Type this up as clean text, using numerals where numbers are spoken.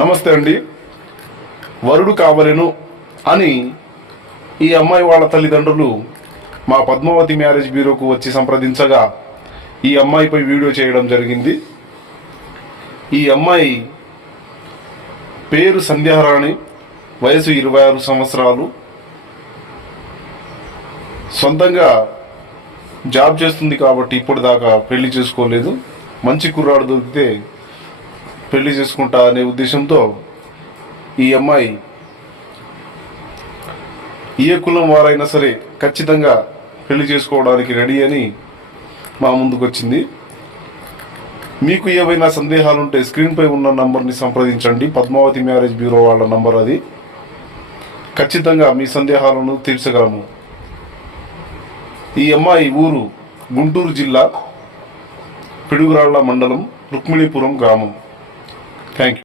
నమస్తే అండి. వరుడు కావలెను అని ఈ అమ్మాయి వాళ్ళ తల్లిదండ్రులు మా పద్మావతి మ్యారేజ్ బ్యూరోకు వచ్చి సంప్రదించగా ఈ అమ్మాయిపై వీడియో చేయడం జరిగింది. ఈ అమ్మాయి పేరు సంధ్యారాణి, వయసు 26 సంవత్సరాలు, సొంతంగా జాబ్ చేస్తుంది కాబట్టి ఇప్పటిదాకా పెళ్లి చేసుకోలేదు. మంచి కుర్రాడు దొరికితే పెళ్లి చేసుకుంటా అనే ఉద్దేశంతో ఈ అమ్మాయి ఏ కులం వారైనా సరే ఖచ్చితంగా పెళ్లి చేసుకోవడానికి రెడీ అని మా ముందుకు వచ్చింది. మీకు ఏవైనా సందేహాలుంటే స్క్రీన్పై ఉన్న నంబర్ని సంప్రదించండి. పద్మావతి మ్యారేజ్ బ్యూరో వాళ్ళ నంబర్ అది. ఖచ్చితంగా మీ సందేహాలను తీర్చగలము. ఈ అమ్మాయి ఊరు గుంటూరు జిల్లా పిడుగురాళ్ల మండలం రుక్మిణీపురం గ్రామం. Thank you.